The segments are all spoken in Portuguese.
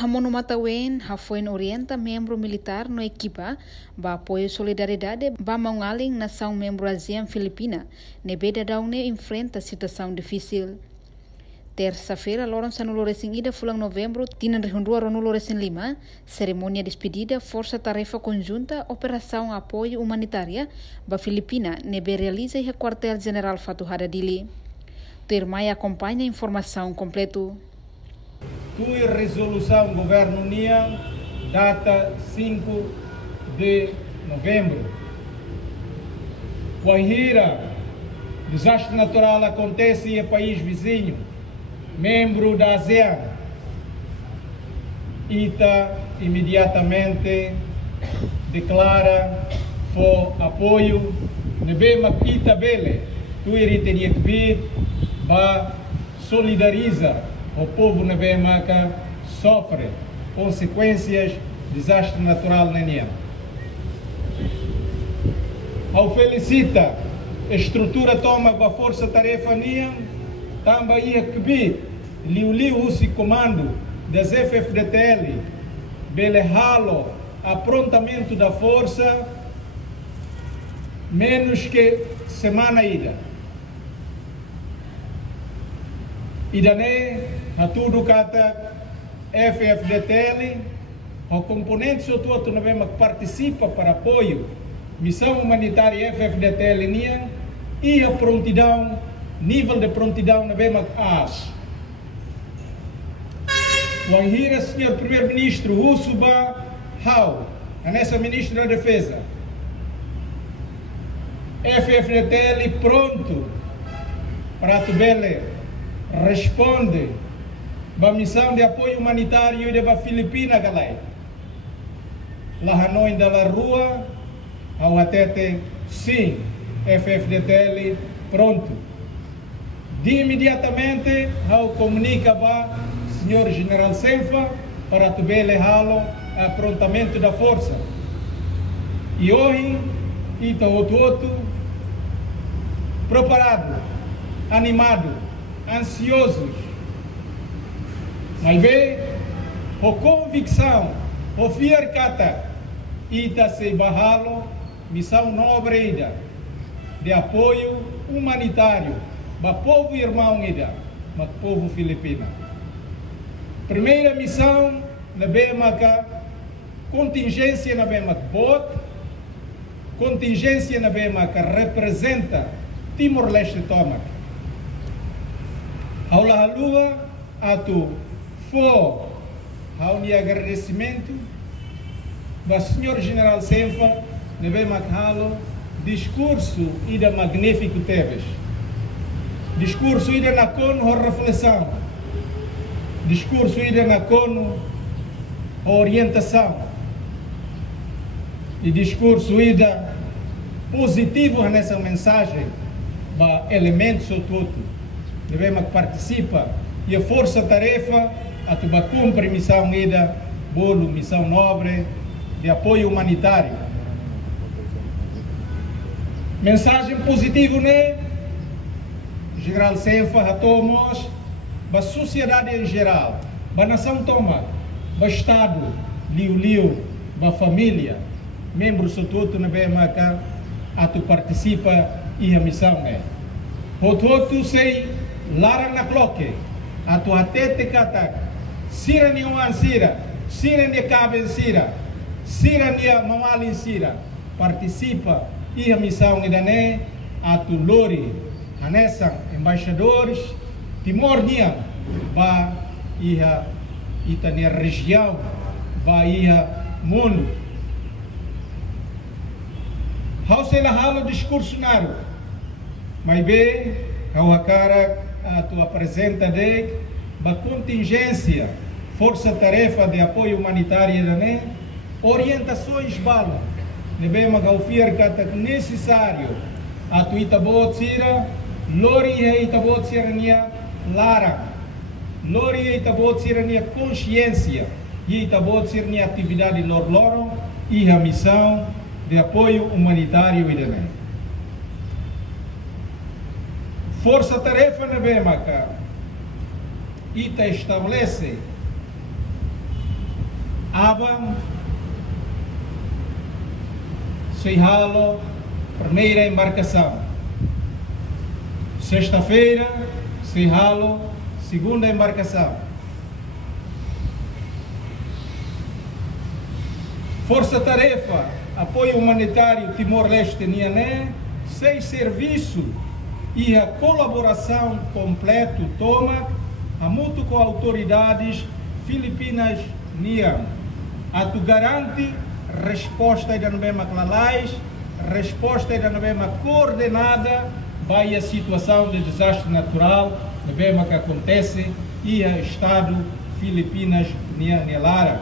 Hamono Matawen hafoen orienta membro militar no equipa ba apoio solidariedade ba maungaling nação membro ASEAN Filipina nebeda daune enfrenta situação difícil. Terça-feira, Lawrence no Lorecin Ida fulang novembro, tinan rihundua no Lorecin 5, cerimônia despedida Força Tarefa Conjunta Operação Apoio Humanitária ba Filipina nebe realiza e quartel-general Fatuhada Dili. Termai acompanha a informação completo. Tui resolução Governo União, data 5 de novembro. Quando desastre natural acontece em país vizinho, membro da ASEAN, ITA imediatamente declara o apoio nebema ITA bele, tui teria que vir para solidariza o povo nebema que sofre consequências do desastre natural na Niam. Ao felicita a estrutura toma a força-tarefa Niam, também ia que vir liu o comando das FFDTL, belehalo aprontamento da força, menos que semana ida. Idane a tudo kata FFDTL, o componente sotuoto na vema que participa para apoio missão humanitária FFDTL Niam e a prontidão, nível de prontidão na vema que as. O senhor primeiro-ministro Usuba Hau, nessa ministra da Defesa, FFDTL pronto para tubele responde a missão de apoio humanitário da Filipina galai. Lá Hanoi da rua, ao atete sim, FFDTL pronto. De imediatamente ao comunica para senhor General Senfa para tubele halo aprontamento da força. E hoje ita outro preparado, animado, ansiosos, mas bem, a convicção, o fiar kata, ita se bahalo, missão nobre ida, de apoio humanitário, para o povo irmão ida, para o povo filipino. Primeira missão, na BMK, contingência na BMK bot, contingência na BMK representa Timor-Leste Tomac. Ao lahalua, atu for, ao de agradecimento, ao senhor General Senfa, nebe makhalo, discurso ida magnífico teves. Discurso ida na cono reflexão. Discurso ida na cono orientação. E discurso ida positivo nessa mensagem, para elementos outros. Devemos que participa e a força-tarefa a tuba cumpre missão ida, bolo missão nobre de apoio humanitário. Mensagem positiva né? General Senfa a todos, para a sociedade em geral, para a nação toma, para o Estado, liu, para a família, membros sotuto na BMK, a tu participa e a missão é. Outro sei larang na kloke, a tu atete katak, sira ni uan sira ni kaben sira ni mamalin sira, participa e a missão idane, a tu lori, hanesang embaixadores, Timor Niam, ba iha itania região, ba iha mundo. Hau se lahalo discurso naro, mas bem, hau hakara a tu apresenta de ba contingência, força-tarefa de apoio humanitário né, orientações bala, nebe magaufir kata necessário a tu itabot sira, lori itabot sira nia lara, lori itabot sira nia consciência, e itabot sira nia atividade loro e a missão de apoio humanitário idane. Força-tarefa na BMK ita estabelece Abang, Seihalo, primeira embarcação. Sexta-feira, Seihalo, segunda embarcação. Força-tarefa, apoio humanitário Timor-Leste Niané, 6 serviço e a colaboração completo toma a mútuo com autoridades Filipinas Niam. Atu garante resposta da mesma clalais, resposta da mesma coordenada para a situação de desastre natural, da mesma que acontece e a Estado Filipinas Nianelara.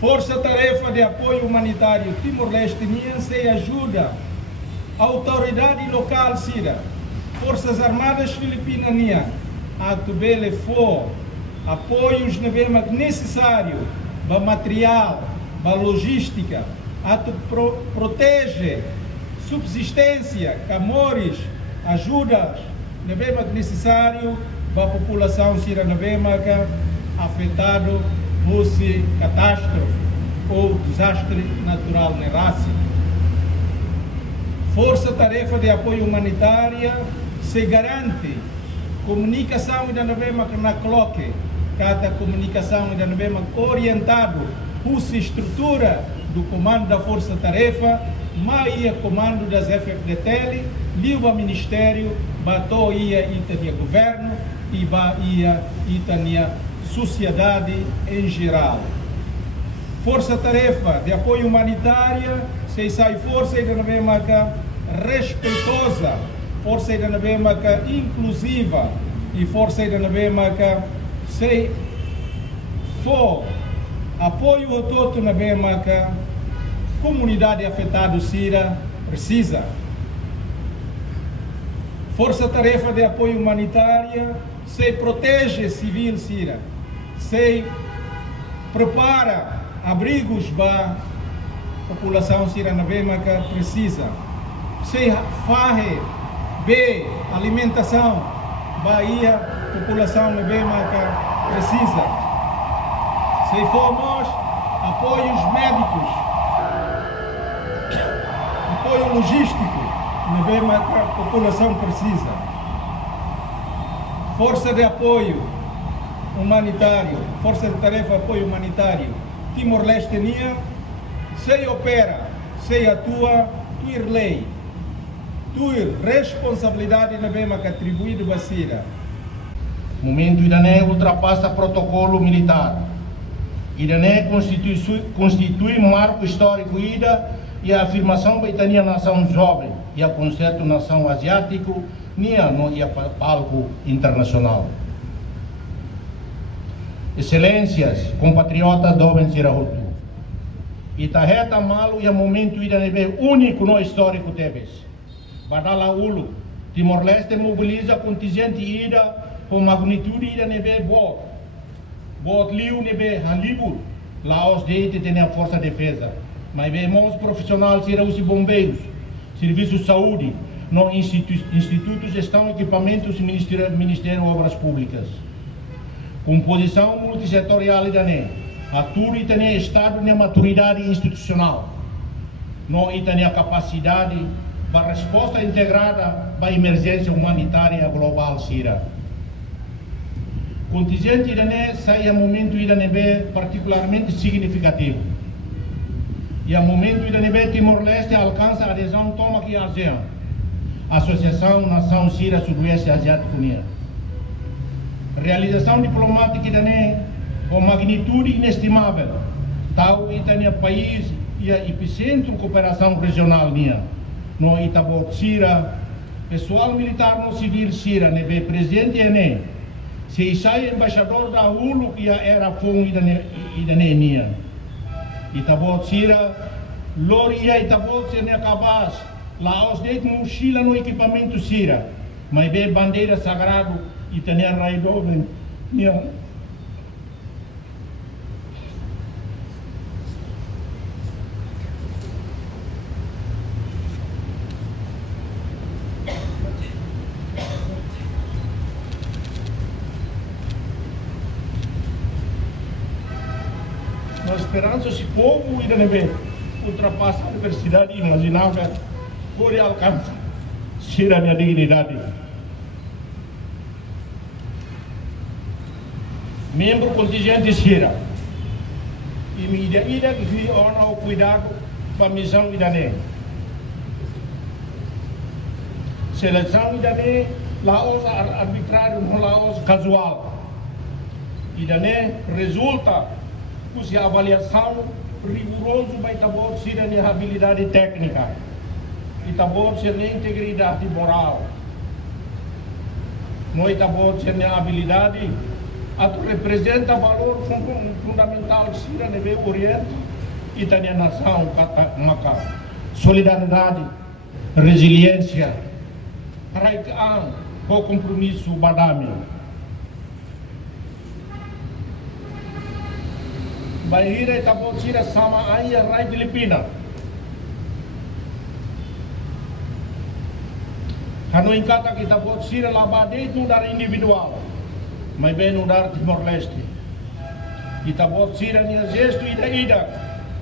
Força-tarefa de apoio humanitário Timor-Leste se ajuda a autoridade local Sira, Forças Armadas Filipinas Nian, a tubele for apoios necessários para material, para logística, a protege subsistência, camores, ajudas necessário para a população Sira afetado por catástrofe ou desastre natural na raça. Força-tarefa de apoio humanitária se garante comunicação e da novema na coloque, cada comunicação e da novema orientado por estrutura do comando da força-tarefa, mas comando das FFDTL, liva ministério, batou ia itania governo e ia itania sociedade em geral. Força-tarefa de apoio humanitária, se sai força e da novema respeitosa, força e da novema inclusiva e força e da novema se for apoio a todo na mesma comunidade afetada Sira precisa. Força-tarefa de apoio humanitária se protege civil Sira, se prepara abrigos para a população Sira na mesma precisa, se faz alimentação para a população na mesma precisa. Se formos apoios médicos, apoio logístico, na mesma população precisa. Força de apoio humanitário, força de tarefa apoio humanitário, Timor-Leste Nia, se opera, se atua, tuir lei, tuir responsabilidade na mesma que atribuído a Sira. Momento Irané ultrapassa protocolo militar. Irané constitui marco histórico ida e a afirmação da nação jovem e a concerto nação asiático nia no ia palco internacional. Excelências, compatriotas devem ser rotu. Itarreta malo e a momento Irané único no histórico tebes. Badala Ulu, Timor-Leste mobiliza contingente ida com magnitude Irané boa. Bot liu nebe halibur, Laos deite tem a força de defesa, mas vemos profissionais serão os bombeiros, serviços de saúde, no institutos estão equipamentos e ministério obras públicas. Composição multissetorial irané, a tudo tem estado na maturidade institucional, não tem a capacidade para resposta integrada para a emergência humanitária global Sira. Contingente irané sai a momento irané particularmente significativo. E a momento irané Timor-Leste alcança a adesão toma que a ASEAN, Associação Nação Sira Sudoeste Asiático Unia. Realização diplomática irané com magnitude inestimável. Tal Itânia país e a epicentro cooperação regional nia. No Itabot Sira, pessoal militar no civil Sira nebe presidente irané. Se sai embaixador da ULU que era fom idanenia. Itabot Sira, Loria Itabot se ne acabas, Laos de mochila no equipamento Sira, mas bem bandeira sagrado e tem a raidoven. Na esperança esse povo ainda nebe ultrapassa a diversidade imaginável por alcançar ser a minha dignidade. Membro contingente Sira e mídia que vi honra o cuidado para a missão idane. Seleção idane laos arbitrário não laos casual. Idane resulta com a avaliação rigoroso vai tabor ser a habilidade técnica e tabor ser a integridade moral. Não tabor ser a habilidade atu representa valor fundamental sira nebe Oriente e tanya nação maka solidariedade, resiliência, raikaan, o compromisso badami. Bahira e tabot sira sama ai a rai Filipina. Hanu ingkata kita bot sira labade itu dari individual. Mas bem no dar Timor-Leste. Kita bot sira nia gesto ida,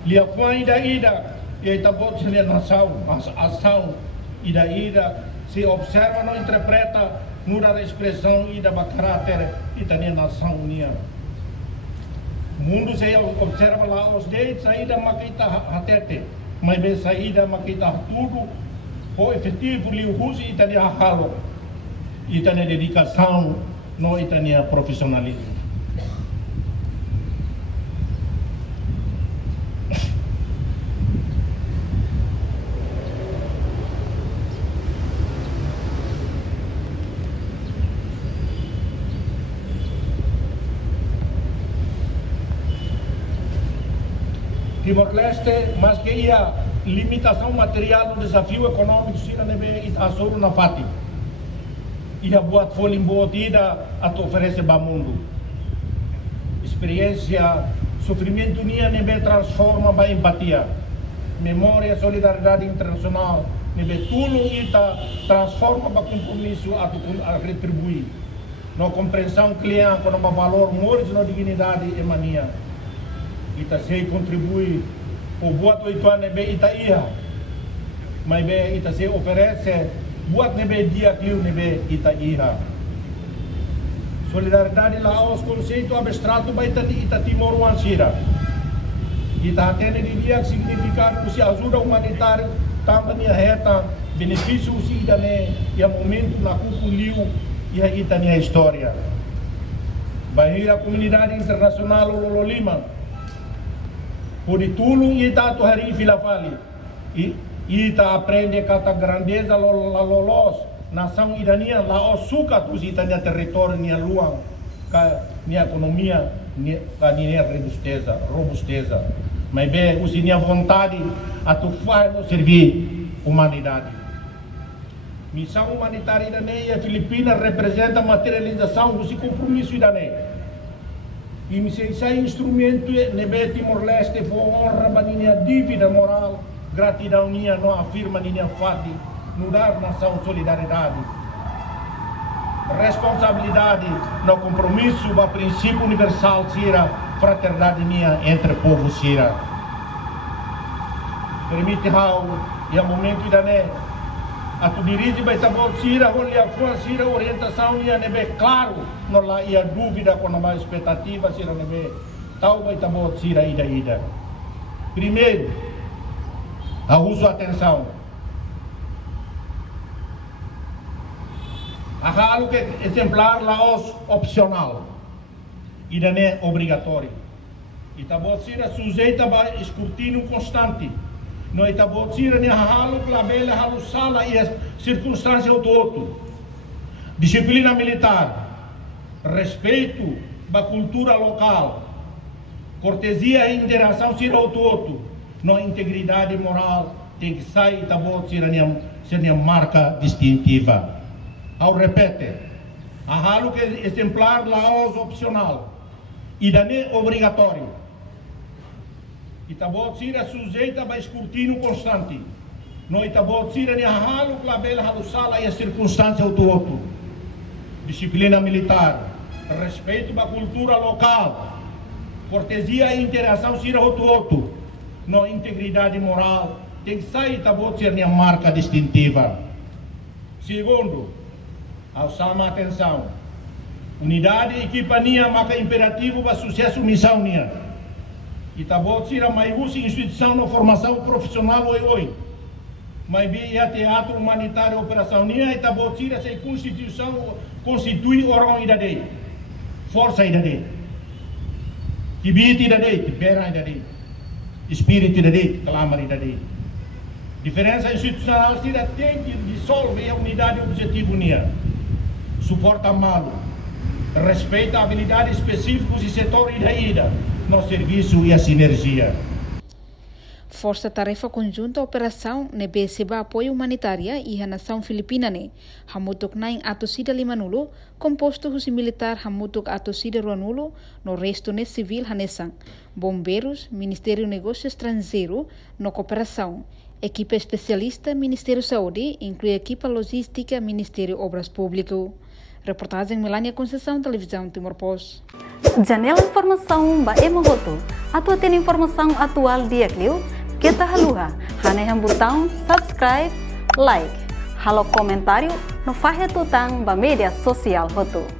lia fã ida, e ita bot sira nação, ação ida, se observa, não interpreta, no dar expressão ida ba caráter, ita nia nação nia. Mundo se observa lá os deitos, saída makita hatete, mas bem saída makita tudo, o efetivo liu rusi ita nia halo, ita nia dedicação, no itania profissionalismo. Timor-Leste, mas que ia limitação material no desafio econômico, se não deve assoru na fati. Ia buat folim botida atau oferece ba mundo. Experiência, sofrimento nia nebe transforma ba empatia. Memória, solidariedade internacional nebe tudo ita transforma ba compromisso a retribuir. No compreensão cliente com ba valor morte no dignidade e mania. Ita sei contribui o buat o ituan nebe ita ia. Mas be ita sei oferece buat nebe dia kiu nebe ita iha. Solidariedade Laos conceito abstrato ba ita Timor Wansira. Ita atende de dia significar que se ajuda humanitária também a reta benefício se idane e a momento na cuculiu e a ita nia história. Bahia a comunidade internacional Lololima por itulung ita tu hari filafali. Ita aprende kata grandeza lolos nação idania Laos suka tu ita nia território nia luang ka nia economia ka nia robusteza mas bem usi nia vontade a tu faz servir humanidade. Missão humanitária idania Filipina representa materialização do compromisso idania. E me sei instrumento nebe Timor-Leste for honra baninha dívida moral. Gratidão minha não afirma minha fati, no dar nação solidariedade, responsabilidade no compromisso, o princípio universal sira fraternidade minha entre povo sira. Permite how e a momento idane a tu dirige vai sabor sira olha a sira orientação minha nebe claro não lá ia dúvida com a expectativa sira nebe tal vai sabor sira ida. Primeiro a uso atenção. A halo que exemplar Laos opcional e não é obrigatório. E tabot sira sujeita a escrutínio constante. Não é tabot sira nem a halo que labela halo sala e as circunstâncias do outro. Disciplina militar, respeito da cultura local, cortesia e interação sira ao outro. No integridade moral tem que sair da boa ser a marca distintiva. Ao repete, a halo que exemplar Laos opcional e não é obrigatório. E tá bom ser sujeita a escrutínio constante. Não está bom ser a halo que labela halo sala e a circunstância do outro. Disciplina militar, respeito da cultura local, cortesia e interação sira outro, no integridade moral, tem que sair tabot ser minha marca distintiva. Segundo, ao sama atenção, unidade e equipania marca imperativo para sucesso missão nia. E tabot ser a mais instituição na formação profissional hoje. Mas via teatro humanitário operação nia e tabot ser essa constituição constitui orang idade, força idade, kibiti idade, pera idade, espírito idade, clamar idade. Diferença institucional se tem que dissolver a unidade objetivo nia, suporta malo, respeita a habilidade específicos e setor ida no serviço e a sinergia. Força Tarefa Conjunta Operação nebesiba apoio humanitária e a nação filipina ne hamutuk naing atosida limanulo composto husi militar hamutuk atosida ruanulo no resto ne civil hanesang bombeiros Ministério Negócio Estrangeiro no cooperação equipe especialista Ministério Saúde inclui equipa logística Ministério Obras Público. Reportagem Melania Conceição, Televisão Timor-Post. Janela Informação ba Emohoto. Atua tem informação atual dia Clio. Kita haluha, haneham botão subscribe, like, halo comentário no Fahia Tutang ba media sosial Hoto.